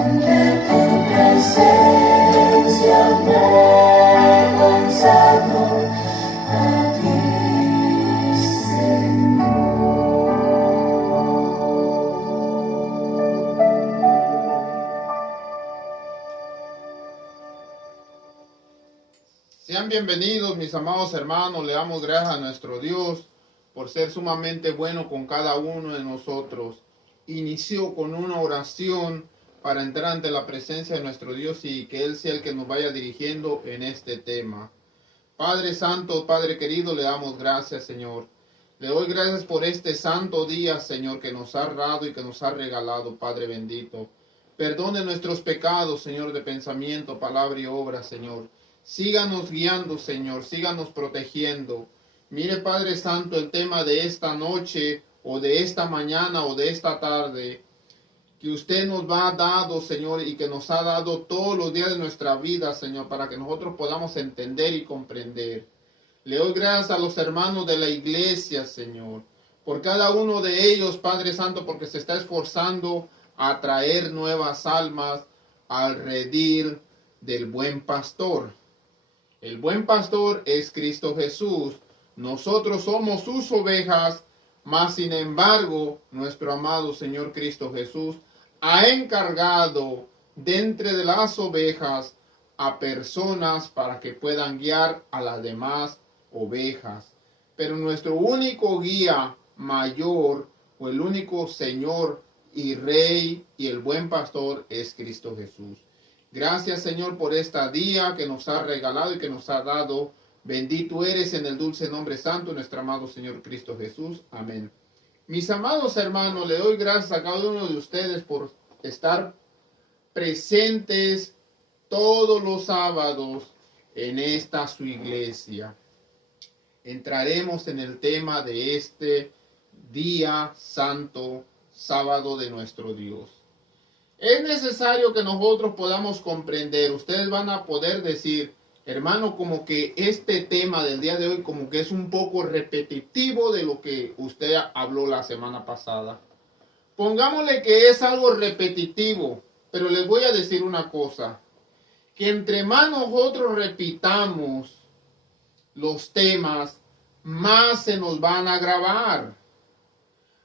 ante tu presencia me consagro a ti, Señor. Sean bienvenidos, mis amados hermanos. Le damos gracias a nuestro Dios por ser sumamente bueno con cada uno de nosotros. Inició con una oración para entrar ante la presencia de nuestro Dios y que Él sea el que nos vaya dirigiendo en este tema. Padre Santo, Padre querido, le damos gracias, Señor. Le doy gracias por este santo día, Señor, que nos ha dado y que nos ha regalado, Padre bendito. Perdone nuestros pecados, Señor, de pensamiento, palabra y obra, Señor. Síganos guiando, Señor, síganos protegiendo. Mire, Padre Santo, el tema de esta noche, o de esta mañana, o de esta tarde, que usted nos ha dado, Señor, y que nos ha dado todos los días de nuestra vida, Señor, para que nosotros podamos entender y comprender. Le doy gracias a los hermanos de la iglesia, Señor, por cada uno de ellos, Padre Santo, porque se está esforzando a traer nuevas almas al redil del buen pastor. El buen pastor es Cristo Jesús. Nosotros somos sus ovejas, mas sin embargo, nuestro amado Señor Cristo Jesús ha encargado de entre de las ovejas a personas para que puedan guiar a las demás ovejas. Pero nuestro único guía mayor, o el único Señor y Rey y el buen pastor es Cristo Jesús. Gracias, Señor, por este día que nos ha regalado y que nos ha dado. Bendito eres en el dulce nombre santo, nuestro amado Señor Cristo Jesús. Amén. Mis amados hermanos, le doy gracias a cada uno de ustedes por estar presentes todos los sábados en esta su iglesia. Entraremos en el tema de este día santo, sábado de nuestro Dios. Es necesario que nosotros podamos comprender. Ustedes van a poder decir, hermano, como que este tema del día de hoy como que es un poco repetitivo de lo que usted habló la semana pasada. Pongámosle que es algo repetitivo, pero les voy a decir una cosa, que entre más nosotros repitamos los temas, más se nos van a grabar.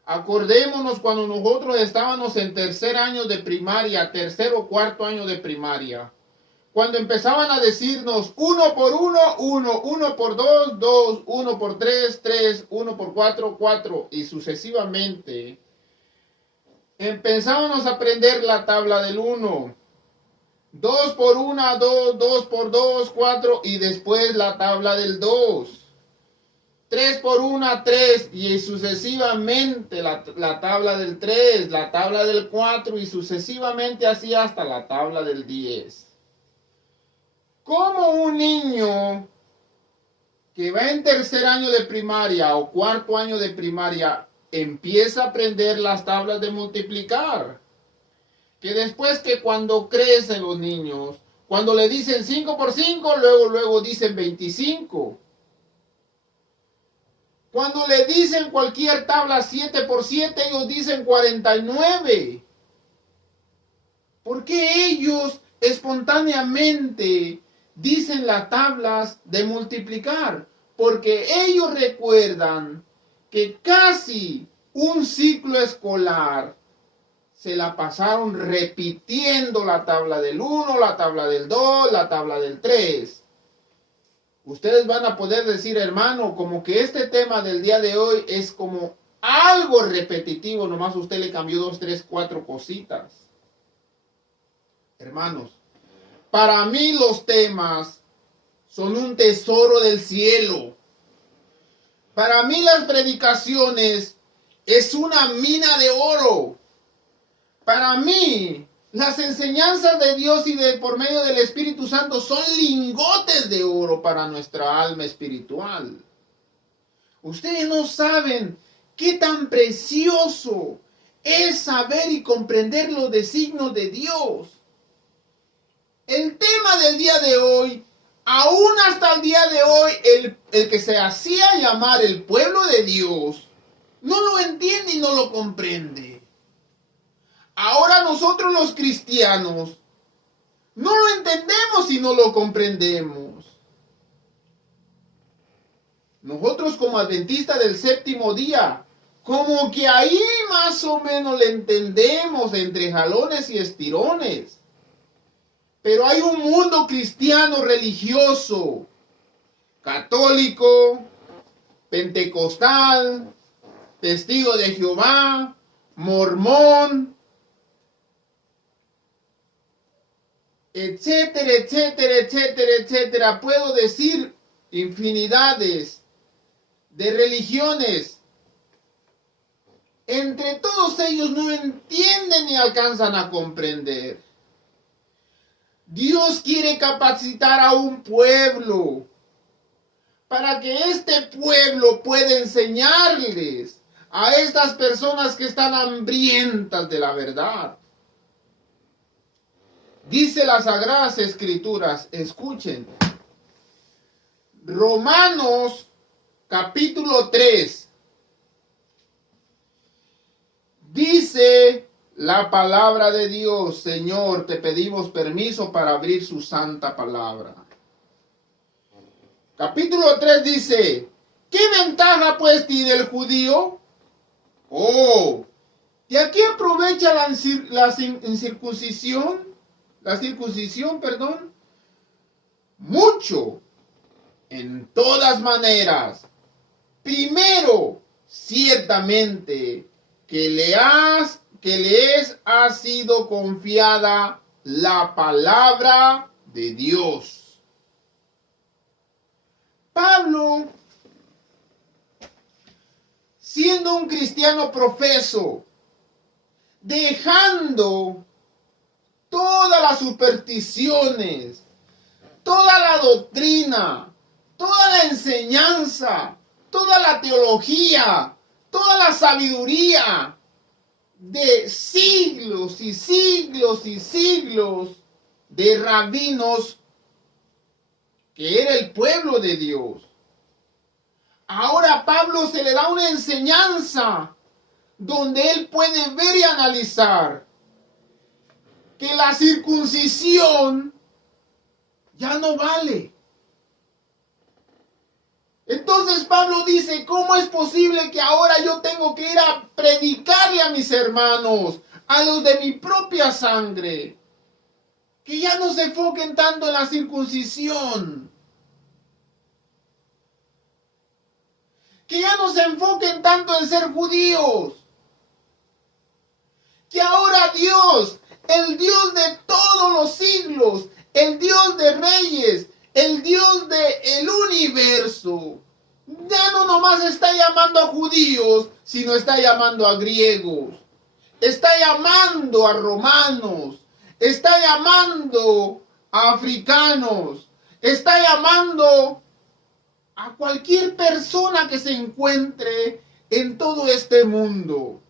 Acordémonos cuando nosotros estábamos en tercer año de primaria, tercer o cuarto año de primaria, cuando empezaban a decirnos 1 por 1, 1, 1 por 2, 2, 1 por 3, 3, 1 por 4, 4 y sucesivamente. Empezábamos a aprender la tabla del 1. 2 por 1, 2, 2 por 2, 4 y después la tabla del 2. 3 por 1, 3 y sucesivamente la tabla del 3, la tabla del 4 y sucesivamente así hasta la tabla del 10. ¿Cómo un niño que va en tercer año de primaria o cuarto año de primaria empieza a aprender las tablas de multiplicar? Que después que cuando crecen los niños, cuando le dicen 5 por 5, luego dicen 25. Cuando le dicen cualquier tabla 7 por 7, ellos dicen 49. ¿Por qué ellos espontáneamente dicen las tablas de multiplicar? Porque ellos recuerdan que casi un ciclo escolar se la pasaron repitiendo la tabla del 1, la tabla del 2, la tabla del 3. Ustedes van a poder decir, hermano, como que este tema del día de hoy es como algo repetitivo, nomás usted le cambió 2, 3, 4 cositas. Hermanos, para mí los temas son un tesoro del cielo. Para mí las predicaciones es una mina de oro. Para mí las enseñanzas de Dios y de por medio del Espíritu Santo son lingotes de oro para nuestra alma espiritual. Ustedes no saben qué tan precioso es saber y comprender los designios de Dios. El tema del día de hoy, aún hasta el día de hoy, el que se hacía llamar el pueblo de Dios, no lo entiende y no lo comprende. Ahora nosotros los cristianos no lo entendemos y no lo comprendemos. Nosotros como adventistas del séptimo día, como que ahí más o menos le entendemos entre jalones y estirones. Pero hay un mundo cristiano religioso, católico, pentecostal, testigo de Jehová, mormón, etcétera, etcétera, etcétera, etcétera. Puedo decir infinidades de religiones. Entre todos ellos no entienden ni alcanzan a comprender. Dios quiere capacitar a un pueblo para que este pueblo pueda enseñarles a estas personas que están hambrientas de la verdad. Dice las Sagradas Escrituras, escuchen, Romanos capítulo 3, dice la palabra de Dios: Señor, te pedimos permiso para abrir su santa palabra. Capítulo 3 dice, ¿qué ventaja pues tiene el judío? Oh, ¿de aquí aprovecha la circuncisión? La circuncisión, perdón. Mucho, en todas maneras. Primero, ciertamente, que les ha sido confiada la palabra de Dios. Pablo, siendo un cristiano profeso, dejando todas las supersticiones, toda la doctrina, toda la enseñanza, toda la teología, toda la sabiduría de siglos y siglos y siglos de rabinos que era el pueblo de Dios. Ahora a Pablo se le da una enseñanza donde él puede ver y analizar que la circuncisión ya no vale. Entonces Pablo dice, ¿cómo es posible que ahora yo tengo que ir a predicarle a mis hermanos, a los de mi propia sangre, que ya no se enfoquen tanto en la circuncisión, que ya no se enfoquen tanto en ser judíos, que ahora Dios, el Dios de todos los siglos, el Dios de reyes, el Dios del universo, ya no nomás está llamando a judíos, sino está llamando a griegos, está llamando a romanos, está llamando a africanos, está llamando a cualquier persona que se encuentre en todo este mundo.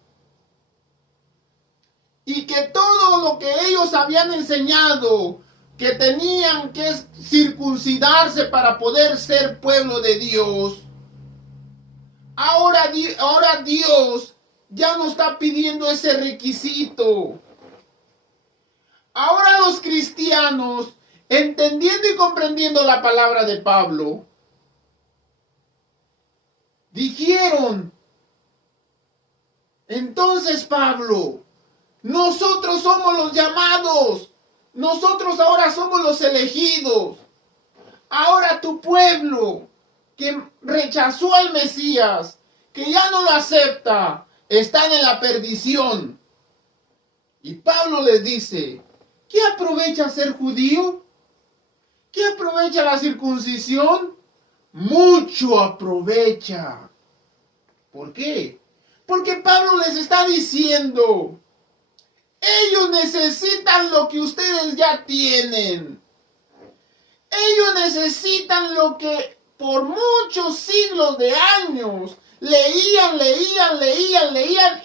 Y que todo lo que ellos habían enseñado, que tenían que circuncidarse para poder ser pueblo de Dios, ahora Dios ya no está pidiendo ese requisito. Ahora los cristianos, entendiendo y comprendiendo la palabra de Pablo, dijeron, entonces Pablo, nosotros somos los llamados, nosotros ahora somos los elegidos. Ahora tu pueblo que rechazó al Mesías, que ya no lo acepta, están en la perdición. Y Pablo les dice, ¿qué aprovecha ser judío? ¿Qué aprovecha la circuncisión? Mucho aprovecha. ¿Por qué? Porque Pablo les está diciendo, ellos necesitan lo que ustedes ya tienen. Ellos necesitan lo que por muchos siglos de años leían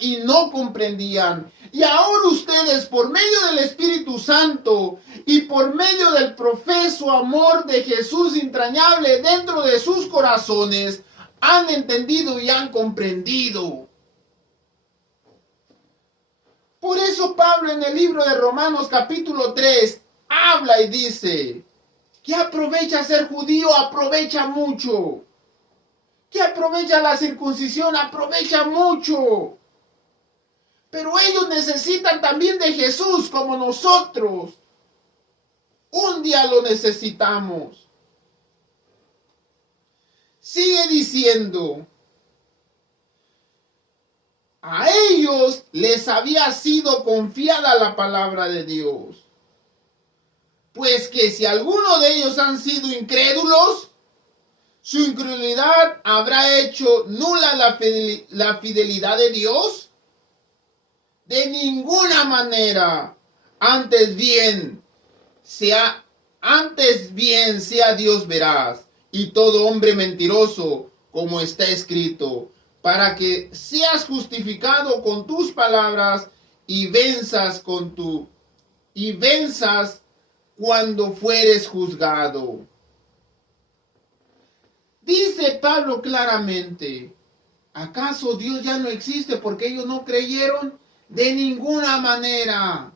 y no comprendían. Y ahora ustedes, por medio del Espíritu Santo y por medio del profeso amor de Jesús entrañable dentro de sus corazones, han entendido y han comprendido. Por eso Pablo en el libro de Romanos capítulo 3 habla y dice, ¿qué aprovecha ser judío? Aprovecha mucho. ¿Qué aprovecha la circuncisión? Aprovecha mucho. Pero ellos necesitan también de Jesús como nosotros. Un día lo necesitamos. Sigue diciendo, a ellos les había sido confiada la palabra de Dios. Pues que si alguno de ellos han sido incrédulos, su incredulidad habrá hecho nula la fidelidad de Dios. De ninguna manera. Antes bien sea Dios veraz y todo hombre mentiroso, como está escrito, para que seas justificado con tus palabras y venzas cuando fueres juzgado. Dice Pablo claramente, ¿acaso Dios ya no existe porque ellos no creyeron? De ninguna manera.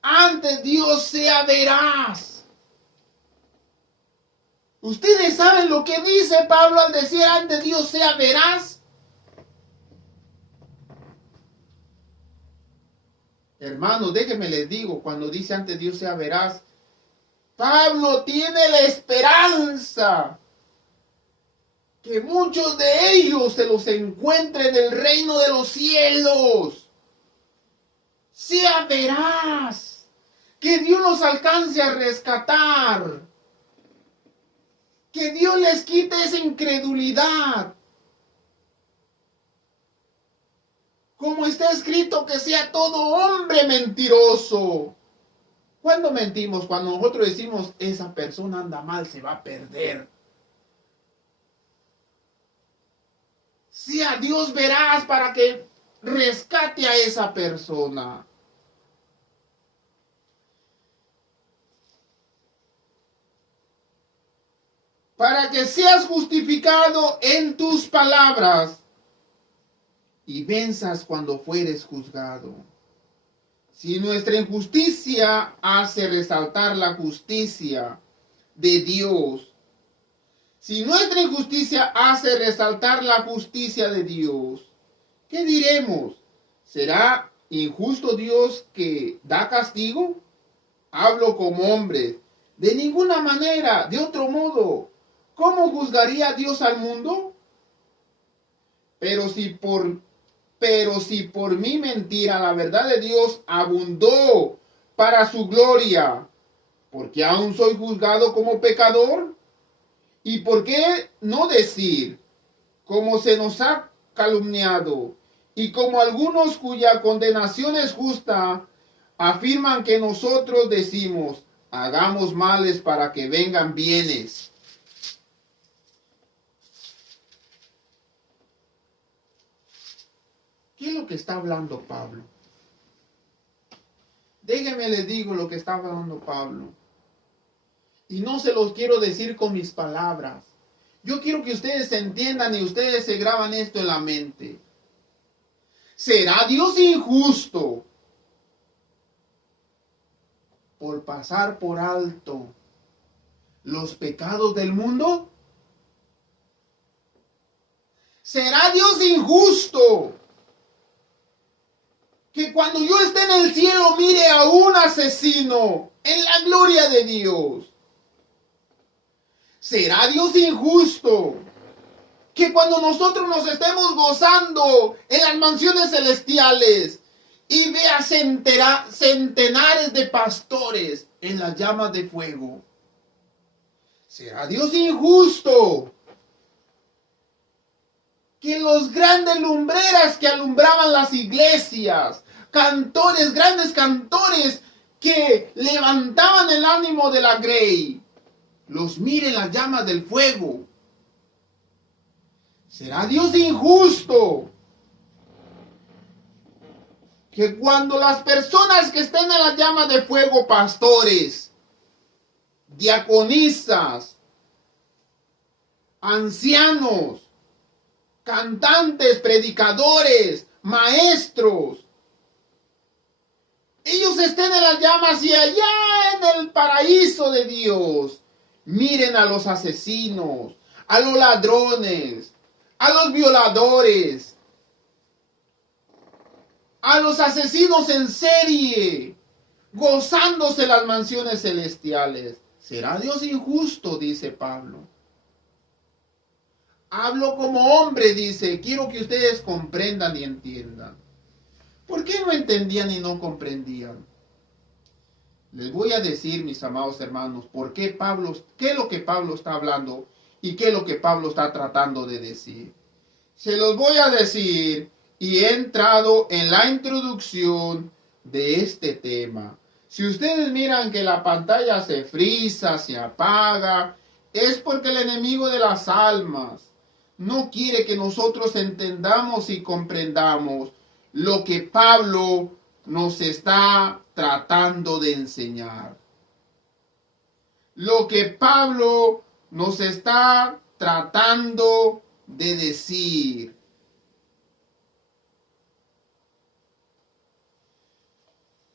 Antes Dios sea veraz. ¿Ustedes saben lo que dice Pablo al decir antes Dios sea veraz? Hermanos, déjenme les digo, cuando dice antes Dios sea veraz, Pablo tiene la esperanza que muchos de ellos se los encuentren en el reino de los cielos. Sea veraz, que Dios los alcance a rescatar, que Dios les quite esa incredulidad. Como está escrito, que sea todo hombre mentiroso. ¿Cuándo mentimos? Cuando nosotros decimos, esa persona anda mal, se va a perder. Sea Dios veraz para que rescate a esa persona. Para que seas justificado en tus palabras y venzas cuando fueres juzgado. Si nuestra injusticia hace resaltar la justicia de Dios, si nuestra injusticia hace resaltar la justicia de Dios, ¿qué diremos? ¿Será injusto Dios que da castigo? Hablo como hombre. De ninguna manera, de otro modo. ¿Cómo juzgaría Dios al mundo? Pero si por mi mentira la verdad de Dios abundó para su gloria, porque aún soy juzgado como pecador. ¿Y por qué no decir, como se nos ha calumniado, y como algunos cuya condenación es justa, afirman que nosotros decimos, hagamos males para que vengan bienes? ¿Qué es lo que está hablando Pablo? Déjenme les digo lo que está hablando Pablo. Y no se los quiero decir con mis palabras. Yo quiero que ustedes entiendan y ustedes se graban esto en la mente. ¿Será Dios injusto por pasar por alto los pecados del mundo? ¿Será Dios injusto que cuando yo esté en el cielo mire a un asesino en la gloria de Dios? ¿Será Dios injusto que cuando nosotros nos estemos gozando en las mansiones celestiales y vea centenares de pastores en las llamas de fuego? ¿Será Dios injusto que los grandes lumbreras que alumbraban las iglesias, cantores, grandes cantores que levantaban el ánimo de la grey, los mire en las llamas del fuego? ¿Será Dios injusto que cuando las personas que estén en las llamas de fuego, pastores, diaconisas, ancianos, cantantes, predicadores, maestros, ellos estén en las llamas y allá en el paraíso de Dios, miren a los asesinos, a los ladrones, a los violadores, a los asesinos en serie, gozándose las mansiones celestiales. ¿Será Dios injusto?, dice Pablo. Hablo como hombre, dice, quiero que ustedes comprendan y entiendan. ¿Por qué no entendían y no comprendían? Les voy a decir, mis amados hermanos, qué es lo que Pablo está hablando y qué es lo que Pablo está tratando de decir. Se los voy a decir y he entrado en la introducción de este tema. Si ustedes miran que la pantalla se frisa, se apaga, es porque el enemigo de las almas no quiere que nosotros entendamos y comprendamos lo que Pablo nos está tratando de enseñar. Lo que Pablo nos está tratando de decir.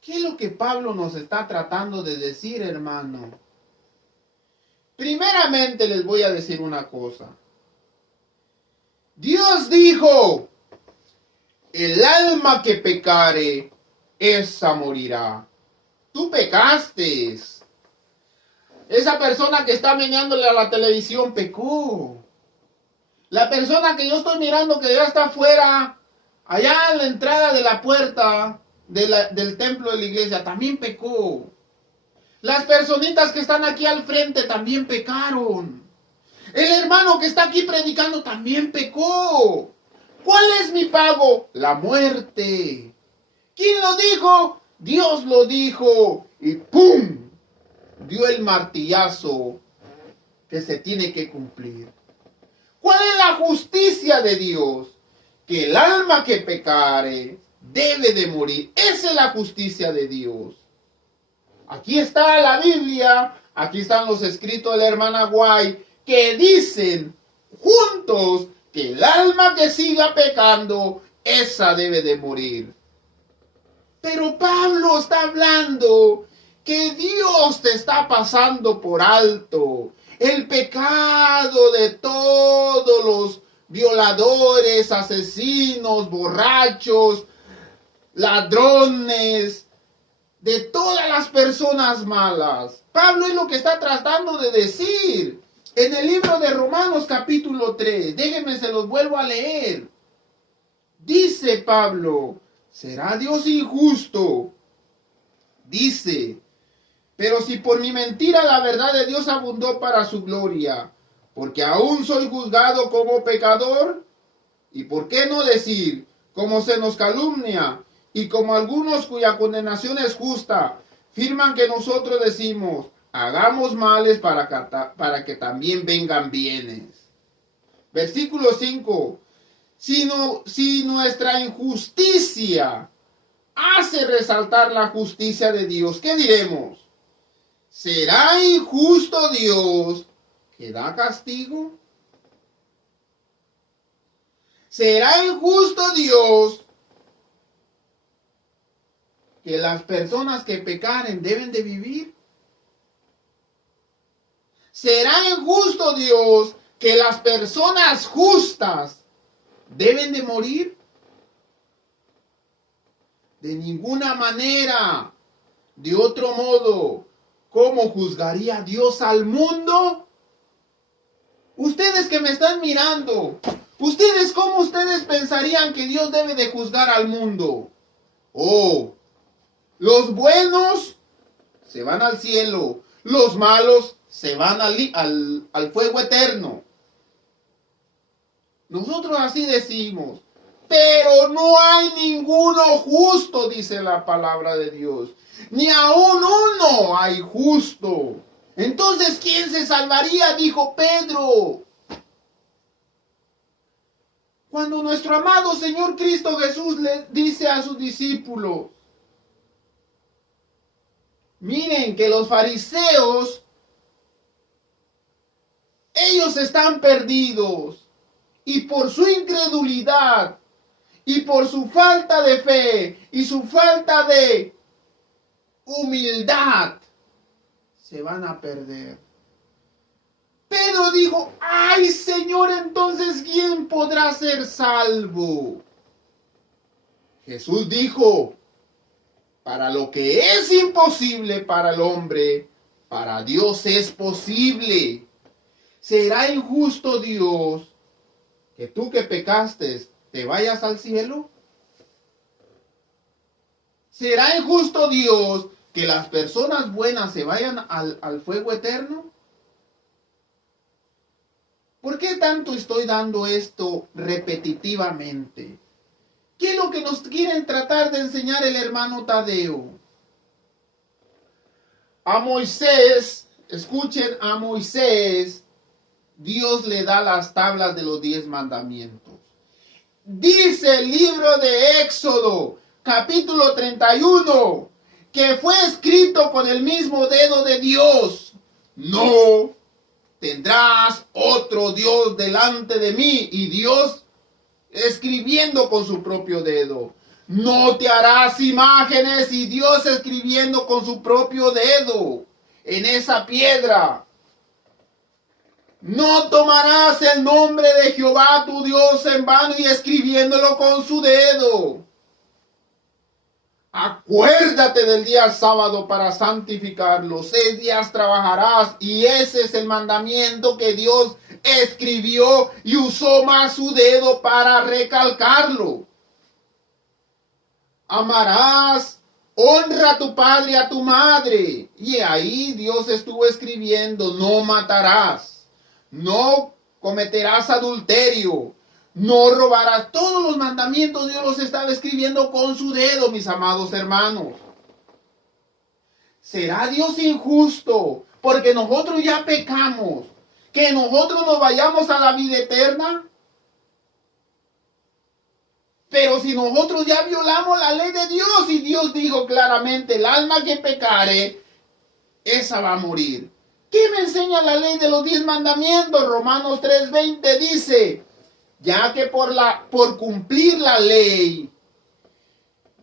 ¿Qué es lo que Pablo nos está tratando de decir, hermano? Primeramente les voy a decir una cosa. Dios dijo, el alma que pecare, esa morirá. Tú pecaste. Esa persona que está meneándole a la televisión pecó. La persona que yo estoy mirando que ya está afuera, allá en la entrada de la puerta del templo de la iglesia, también pecó. Las personitas que están aquí al frente también pecaron. El hermano que está aquí predicando también pecó. ¿Cuál es mi pago? La muerte. ¿Quién lo dijo? Dios lo dijo. Y ¡pum! Dio el martillazo que se tiene que cumplir. ¿Cuál es la justicia de Dios? Que el alma que pecare debe de morir. Esa es la justicia de Dios. Aquí está la Biblia, aquí están los escritos de la hermana White, que dicen juntos que el alma que siga pecando, esa debe de morir. Pero Pablo está hablando que Dios te está pasando por alto el pecado de todos los violadores, asesinos, borrachos, ladrones, de todas las personas malas. Pablo es lo que está tratando de decir en el libro de Romanos capítulo 3. Déjenme, se los vuelvo a leer. Dice Pablo, ¿será Dios injusto? Dice, pero si por mi mentira la verdad de Dios abundó para su gloria, porque aún soy juzgado como pecador, ¿y por qué no decir, como se nos calumnia, y como algunos cuya condenación es justa, firman que nosotros decimos, hagamos males para que también vengan bienes? Versículo 5. Si nuestra injusticia hace resaltar la justicia de Dios, ¿qué diremos? ¿Será injusto Dios que da castigo? ¿Será injusto Dios que las personas que pecaren deben de vivir? ¿Será injusto Dios que las personas justas deben de morir? De ninguna manera. De otro modo, ¿cómo juzgaría Dios al mundo? Ustedes que me están mirando, ¿cómo ustedes pensarían que Dios debe de juzgar al mundo? Oh, los buenos se van al cielo, los malos se van al fuego eterno. Nosotros así decimos, pero no hay ninguno justo, dice la palabra de Dios. Ni aún uno hay justo. Entonces, ¿quién se salvaría?, dijo Pedro. Cuando nuestro amado Señor Cristo Jesús le dice a sus discípulos, miren que los fariseos, ellos están perdidos. Y por su incredulidad, y por su falta de fe, y su falta de humildad, se van a perder. Pedro dijo, ay Señor, entonces ¿quién podrá ser salvo? Jesús dijo, para lo que es imposible para el hombre, para Dios es posible. ¿Será injusto Dios que tú que pecaste te vayas al cielo? ¿Será injusto Dios que las personas buenas se vayan al fuego eterno? ¿Por qué tanto estoy dando esto repetitivamente? ¿Qué es lo que nos quieren tratar de enseñar el hermano Tadeo? A Moisés, escuchen, a Moisés, Dios le da las tablas de los 10 mandamientos. Dice el libro de Éxodo, capítulo 31, que fue escrito con el mismo dedo de Dios. No tendrás otro Dios delante de mí. Y Dios escribiendo con su propio dedo. No te harás imágenes, y Dios escribiendo con su propio dedo en esa piedra. No tomarás el nombre de Jehová tu Dios en vano, y escribiéndolo con su dedo. Acuérdate del día sábado para santificarlo. 6 días trabajarás, y ese es el mandamiento que Dios escribió y usó más su dedo para recalcarlo. Amarás, honra a tu padre y a tu madre. Y ahí Dios estuvo escribiendo, no matarás, no cometerás adulterio, no robarás. Todos los mandamientos Dios los estaba escribiendo con su dedo, mis amados hermanos. ¿Será Dios injusto porque nosotros ya pecamos, que nosotros nos vayamos a la vida eterna? Pero si nosotros ya violamos la ley de Dios, y Dios dijo claramente, el alma que pecare, esa va a morir. ¿Qué me enseña la ley de los 10 mandamientos? Romanos 3:20 dice, ya que por cumplir la ley,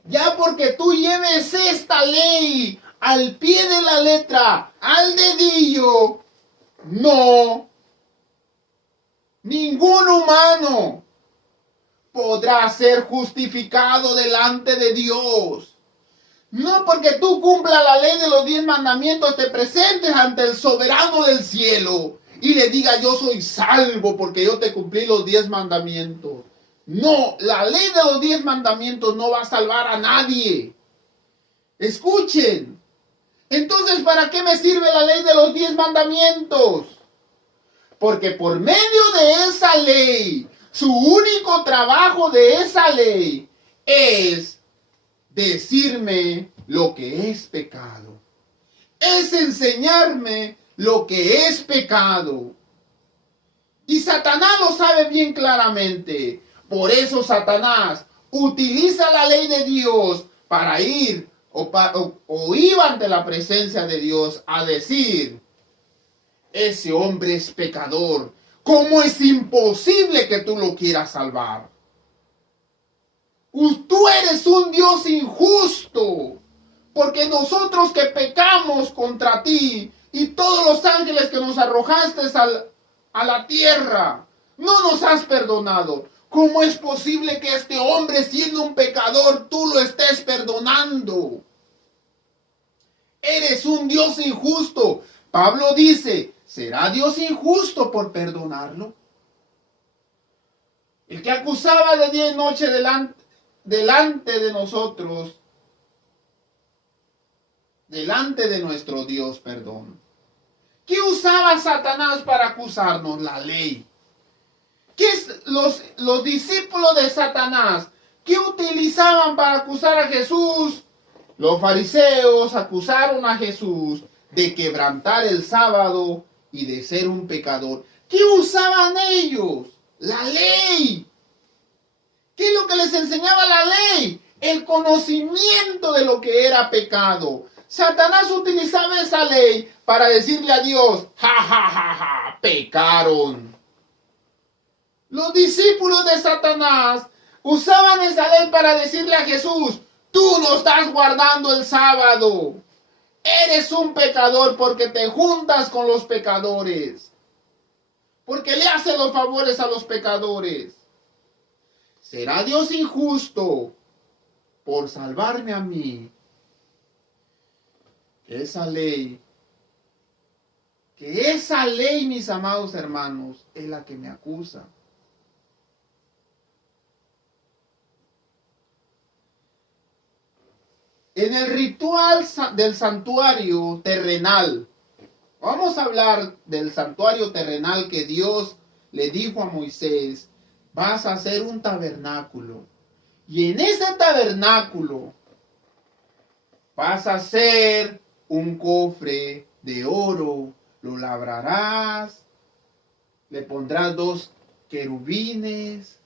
ya porque tú lleves esta ley al pie de la letra, al dedillo, no, ningún humano podrá ser justificado delante de Dios. No porque tú cumplas la ley de los 10 mandamientos, te presentes ante el soberano del cielo y le diga, yo soy salvo porque yo te cumplí los 10 mandamientos. No, la ley de los 10 mandamientos no va a salvar a nadie. Escuchen. Entonces, ¿para qué me sirve la ley de los 10 mandamientos? Porque por medio de esa ley, su único trabajo de esa ley es decirme lo que es pecado. Es enseñarme lo que es pecado. Y Satanás lo sabe bien claramente. Por eso Satanás utiliza la ley de Dios para ir o ir ante la presencia de Dios a decir, ese hombre es pecador. ¿Cómo es imposible que tú lo quieras salvar? Tú eres un Dios injusto, porque nosotros que pecamos contra ti y todos los ángeles que nos arrojaste a la tierra, no nos has perdonado. ¿Cómo es posible que este hombre, siendo un pecador, tú lo estés perdonando? Eres un Dios injusto. Pablo dice, ¿será Dios injusto por perdonarlo? El que acusaba de día y noche delante de nosotros, delante de nuestro Dios, perdón. ¿Qué usaba Satanás para acusarnos? La ley. ¿Qué es los discípulos de Satanás? ¿Qué utilizaban para acusar a Jesús? Los fariseos acusaron a Jesús de quebrantar el sábado y de ser un pecador. ¿Qué usaban ellos? La ley. ¿Qué es lo que les enseñaba la ley? El conocimiento de lo que era pecado. Satanás utilizaba esa ley para decirle a Dios, ja, ja, ja, ja, pecaron. Los discípulos de Satanás usaban esa ley para decirle a Jesús, tú no estás guardando el sábado. Eres un pecador porque te juntas con los pecadores, porque le haces los favores a los pecadores. ¿Será Dios injusto por salvarme a mí? Que esa ley, mis amados hermanos, es la que me acusa. En el ritual del santuario terrenal, vamos a hablar del santuario terrenal que Dios le dijo a Moisés, vas a hacer un tabernáculo. Y en ese tabernáculo vas a hacer un cofre de oro, lo labrarás, le pondrás 2 querubines.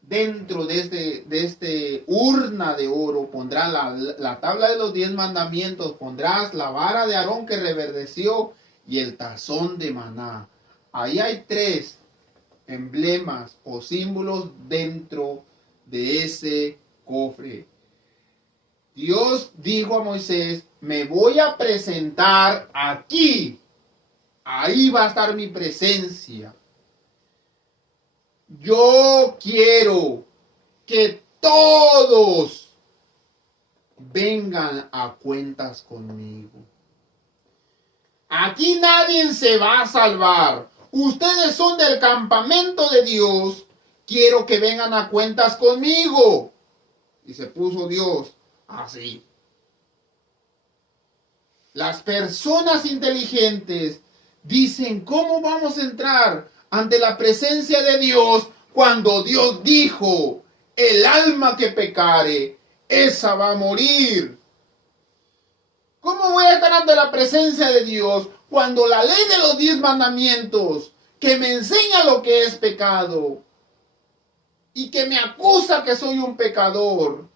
Dentro de este urna de oro pondrás la tabla de los 10 mandamientos, pondrás la vara de Aarón que reverdeció y el tazón de maná. Ahí hay 3 emblemas o símbolos dentro de ese cofre. Dios dijo a Moisés, me voy a presentar aquí. Ahí va a estar mi presencia. Yo quiero que todos vengan a cuentas conmigo. Aquí nadie se va a salvar. Ustedes son del campamento de Dios. Quiero que vengan a cuentas conmigo. Y se puso Dios así. Las personas inteligentes dicen, ¿cómo vamos a entrar ante la presencia de Dios cuando Dios dijo, el alma que pecare, esa va a morir? ¿Cómo voy a estar ante la presencia de Dios cuando la ley de los 10 mandamientos que me enseña lo que es pecado y que me acusa que soy un pecador?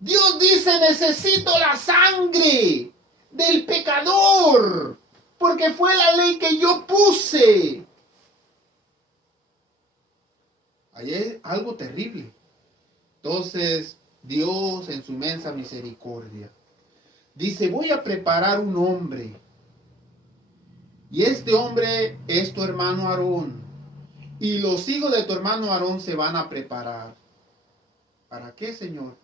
Dios dice, necesito la sangre del pecador, porque fue la ley que yo puse. Ahí es algo terrible. Entonces, Dios en su inmensa misericordia dice, voy a preparar un hombre. Y este hombre es tu hermano Aarón. Y los hijos de tu hermano Aarón se van a preparar. ¿Para qué, Señor?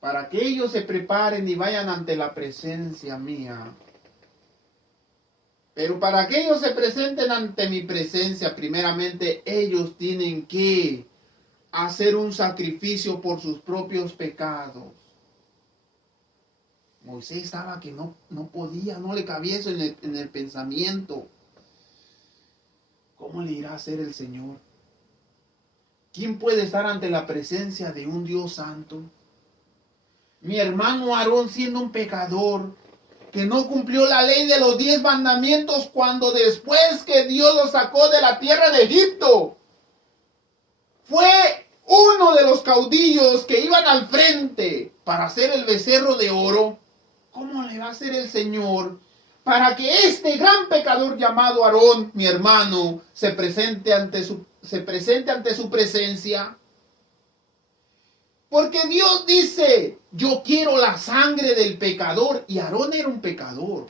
Para que ellos se preparen y vayan ante la presencia mía. Pero para que ellos se presenten ante mi presencia, primeramente ellos tienen que hacer un sacrificio por sus propios pecados. Moisés estaba que no podía, no le cabía eso en el pensamiento. ¿Cómo le irá a hacer el Señor? ¿Quién puede estar ante la presencia de un Dios santo? Mi hermano Aarón, siendo un pecador, que no cumplió la ley de los 10 mandamientos cuando después que Dios lo sacó de la tierra de Egipto, fue uno de los caudillos que iban al frente para hacer el becerro de oro. ¿Cómo le va a hacer el Señor para que este gran pecador llamado Aarón, mi hermano, se presente ante su presencia? Porque Dios dice, yo quiero la sangre del pecador. Y Aarón era un pecador.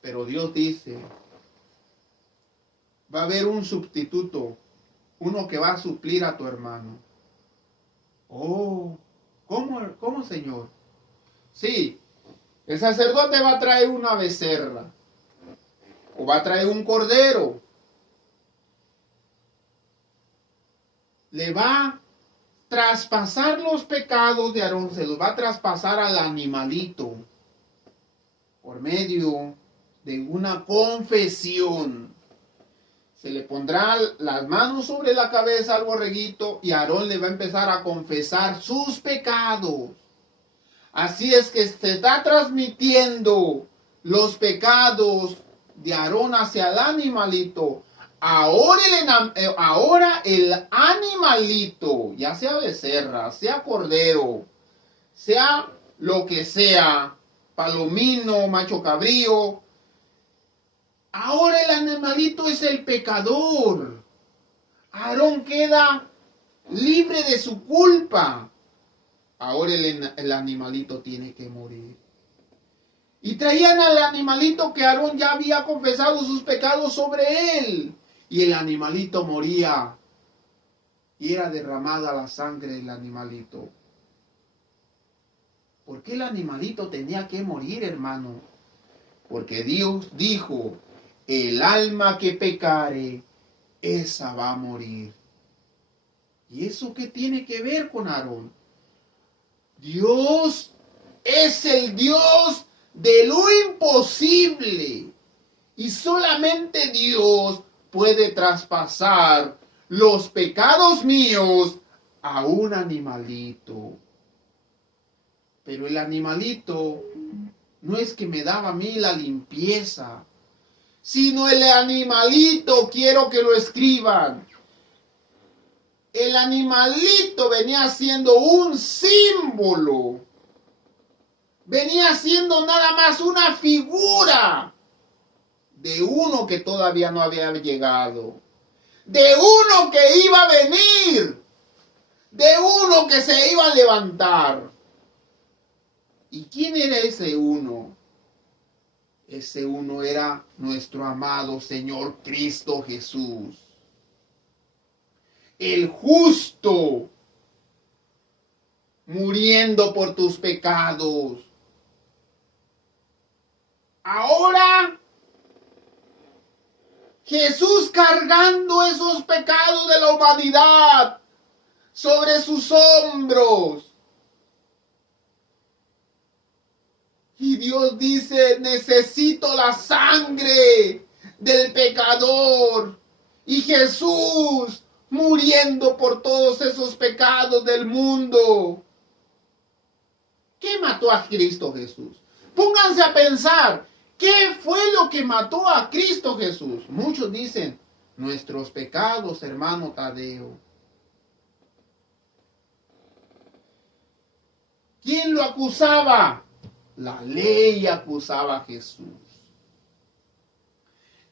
Pero Dios dice, va a haber un sustituto, uno que va a suplir a tu hermano. Oh, ¿cómo, Señor? Sí, el sacerdote va a traer una becerra. O va a traer un cordero. Le va a traspasar los pecados de Aarón, se los va a traspasar al animalito por medio de una confesión. Se le pondrá las manos sobre la cabeza al borreguito y Aarón le va a empezar a confesar sus pecados. Así es que se está transmitiendo los pecados de Aarón hacia el animalito. Ahora el animalito, ya sea becerra, sea cordero, sea lo que sea, palomino, macho cabrío, ahora el animalito es el pecador. Aarón queda libre de su culpa. ahora el animalito tiene que morir. Y traían al animalito que Aarón ya había confesado sus pecados sobre él. Y el animalito moría. Y era derramada la sangre del animalito. ¿Por qué el animalito tenía que morir, hermano? Porque Dios dijo, el alma que pecare, esa va a morir. ¿Y eso qué tiene que ver con Aarón? Dios es el Dios de lo imposible. Y solamente Dios puede traspasar los pecados míos a un animalito. Pero el animalito no es que me daba a mí la limpieza, sino el animalito, quiero que lo escriban. El animalito venía siendo un símbolo. Venía siendo nada más una figura de uno que todavía no había llegado. De uno que iba a venir. De uno que se iba a levantar. ¿Y quién era ese uno? Ese uno era nuestro amado Señor Cristo Jesús. El justo, muriendo por tus pecados. Ahora, Jesús cargando esos pecados de la humanidad sobre sus hombros. Y Dios dice, necesito la sangre del pecador. Y Jesús muriendo por todos esos pecados del mundo. ¿Qué mató a Cristo Jesús? Pónganse a pensar, ¿qué fue lo que mató a Cristo Jesús? Muchos dicen, nuestros pecados, hermano Tadeo. ¿Quién lo acusaba? La ley acusaba a Jesús.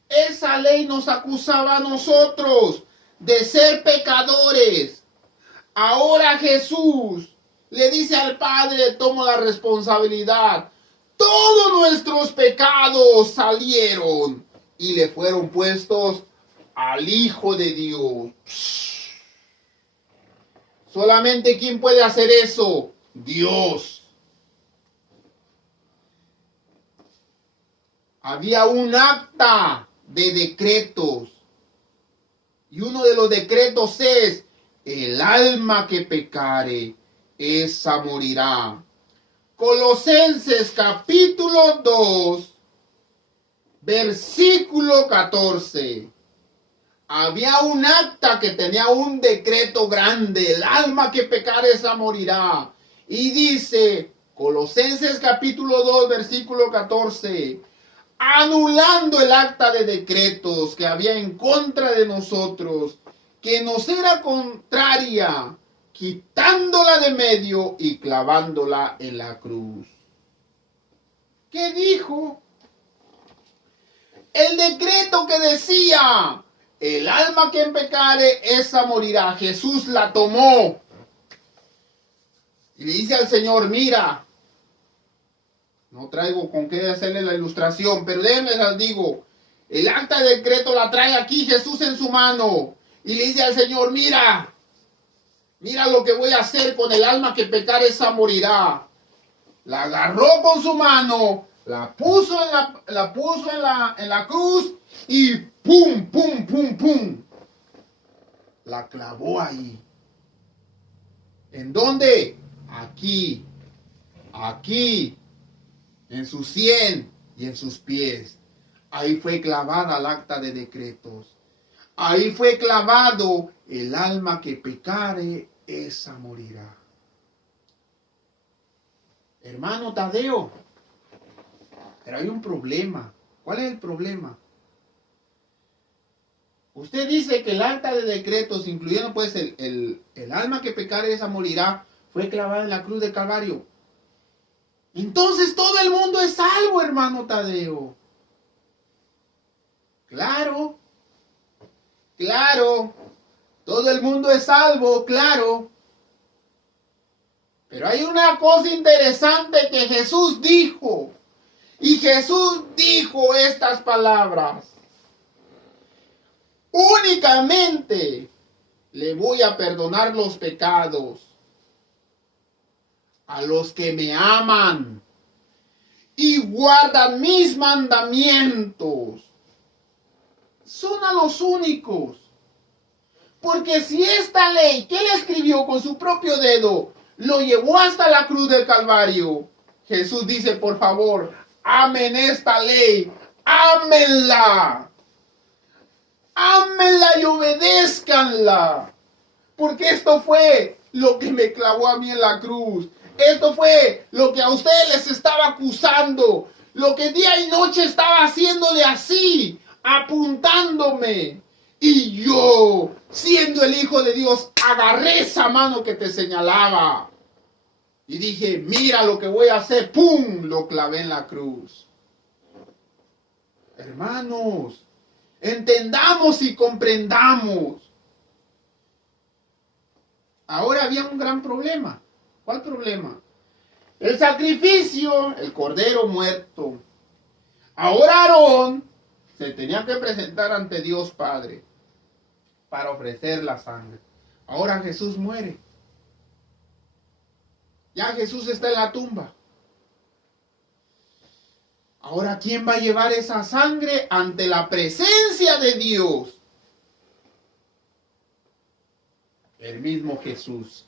Esa ley nos acusaba a nosotros de ser pecadores. Ahora Jesús le dice al Padre, tomo la responsabilidad. Todos nuestros pecados salieron y le fueron puestos al Hijo de Dios. Solamente ¿quién puede hacer eso? Dios. Había un acta de decretos. Y uno de los decretos es, el alma que pecare, esa morirá. Colosenses capítulo 2, versículo 14. Había un acta que tenía un decreto grande, el alma que pecare, esa morirá. Y dice, Colosenses capítulo 2, versículo 14, anulando el acta de decretos que había en contra de nosotros, que nos era contraria, quitándola de medio y clavándola en la cruz. ¿Qué dijo? El decreto que decía, el alma que pecare, esa morirá. Jesús la tomó. Y le dice al Señor, mira, no traigo con qué hacerle la ilustración, pero déjenme les digo, el acta de decreto la trae aquí Jesús en su mano. Y le dice al Señor, mira lo que voy a hacer con el alma que pecare, esa morirá. La agarró con su mano, la puso en la cruz y pum, pum, pum, pum. La clavó ahí. ¿En dónde? Aquí, en sus sien y en sus pies. Ahí fue clavada el acta de decretos. Ahí fue clavado el alma que pecare, esa morirá. Hermano Tadeo, pero hay un problema. ¿Cuál es el problema? Usted dice que el acta de decretos, incluyendo pues el alma que pecare, esa morirá, fue clavada en la cruz de Calvario. Entonces todo el mundo es salvo, hermano Tadeo. Claro, todo el mundo es salvo, claro. Pero hay una cosa interesante que Jesús dijo. Y Jesús dijo estas palabras. Únicamente le voy a perdonar los pecados a los que me aman y guardan mis mandamientos. Son a los únicos. Porque si esta ley que él escribió con su propio dedo lo llevó hasta la cruz del Calvario, Jesús dice, por favor, amen esta ley, ámenla. Ámenla y obedézcanla. Porque esto fue lo que me clavó a mí en la cruz. Esto fue lo que a ustedes les estaba acusando. Lo que día y noche estaba haciéndole así, apuntándome. Y yo, siendo el Hijo de Dios, agarré esa mano que te señalaba. Y dije, mira lo que voy a hacer. ¡Pum! Lo clavé en la cruz. Hermanos, entendamos y comprendamos. Ahora había un gran problema. ¿Cuál problema? El sacrificio, el cordero muerto. Ahora Aarón se tenía que presentar ante Dios Padre para ofrecer la sangre. Ahora Jesús muere. Ya Jesús está en la tumba. Ahora, ¿quién va a llevar esa sangre ante la presencia de Dios? El mismo Jesús.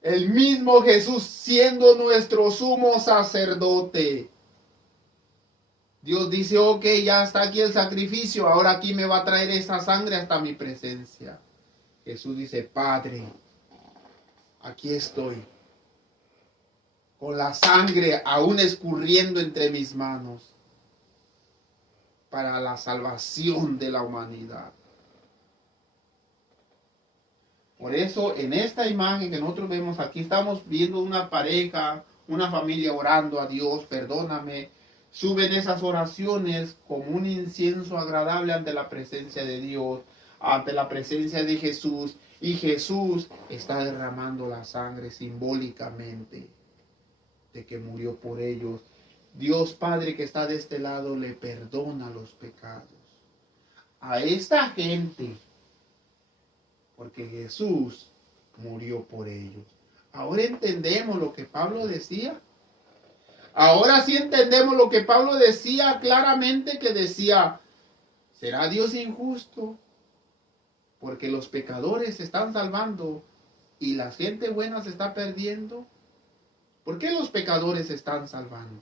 El mismo Jesús siendo nuestro sumo sacerdote. Dios dice, ok, ya está aquí el sacrificio, ahora aquí me va a traer esa sangre hasta mi presencia. Jesús dice, Padre, aquí estoy, con la sangre aún escurriendo entre mis manos, para la salvación de la humanidad. Por eso, en esta imagen que nosotros vemos aquí, estamos viendo una pareja, una familia orando a Dios, perdóname. Suben esas oraciones como un incienso agradable ante la presencia de Dios, ante la presencia de Jesús. Y Jesús está derramando la sangre simbólicamente de que murió por ellos. Dios Padre que está de este lado le perdona los pecados a esta gente, porque Jesús murió por ellos. Ahora entendemos lo que Pablo decía. Ahora sí entendemos lo que Pablo decía claramente, que decía, ¿será Dios injusto? Porque los pecadores se están salvando y la gente buena se está perdiendo. ¿Por qué los pecadores se están salvando?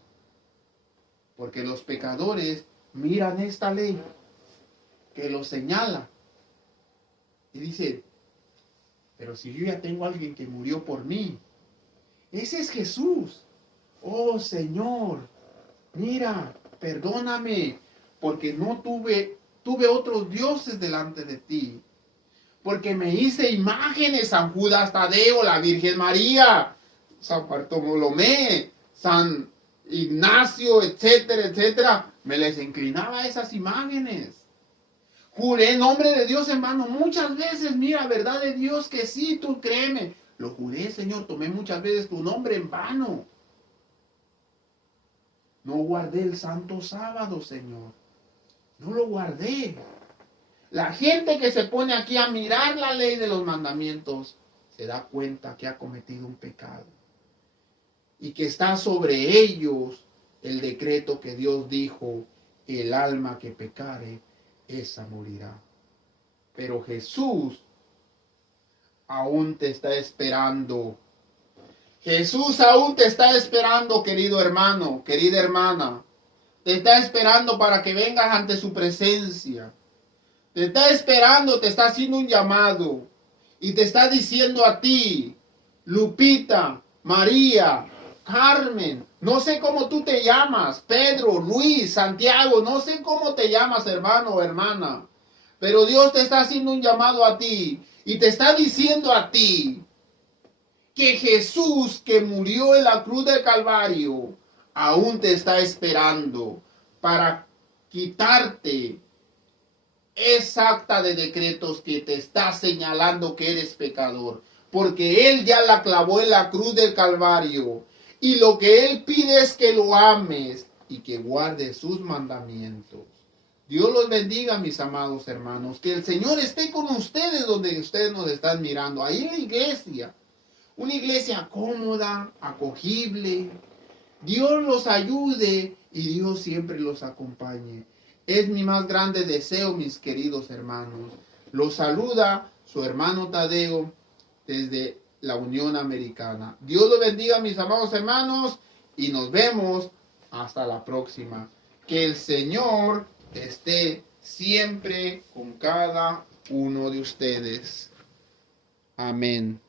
Porque los pecadores miran esta ley que los señala y dicen, pero si yo ya tengo a alguien que murió por mí, ese es Jesús. Oh Señor, mira, perdóname, porque no tuve otros dioses delante de ti. Porque me hice imágenes, San Judas Tadeo, la Virgen María, San Bartolomé, San Ignacio, etcétera, etcétera. Me les inclinaba a esas imágenes. Juré en nombre de Dios, hermano, muchas veces, mira, verdad de Dios que sí, tú créeme. Lo juré, Señor, tomé muchas veces tu nombre en vano. No guardé el santo sábado, Señor. No lo guardé. La gente que se pone aquí a mirar la ley de los mandamientos se da cuenta que ha cometido un pecado. Y que está sobre ellos el decreto que Dios dijo, el alma que pecare, esa morirá. Pero Jesús aún te está esperando. Jesús aún te está esperando, querido hermano, querida hermana. Te está esperando para que vengas ante su presencia. Te está esperando, te está haciendo un llamado. Y te está diciendo a ti, Lupita, María, Carmen, no sé cómo tú te llamas, Pedro, Luis, Santiago, no sé cómo te llamas, hermano o hermana. Pero Dios te está haciendo un llamado a ti. Y te está diciendo a ti, que Jesús que murió en la cruz del Calvario aún te está esperando para quitarte esa acta de decretos que te está señalando que eres pecador, porque Él ya la clavó en la cruz del Calvario. Y lo que Él pide es que lo ames y que guardes sus mandamientos. Dios los bendiga, mis amados hermanos. Que el Señor esté con ustedes donde ustedes nos están mirando. Ahí en la iglesia. Una iglesia cómoda, acogible. Dios los ayude y Dios siempre los acompañe. Es mi más grande deseo, mis queridos hermanos. Los saluda su hermano Tadeo desde la Unión Americana. Dios los bendiga, mis amados hermanos, y nos vemos hasta la próxima. Que el Señor esté siempre con cada uno de ustedes. Amén.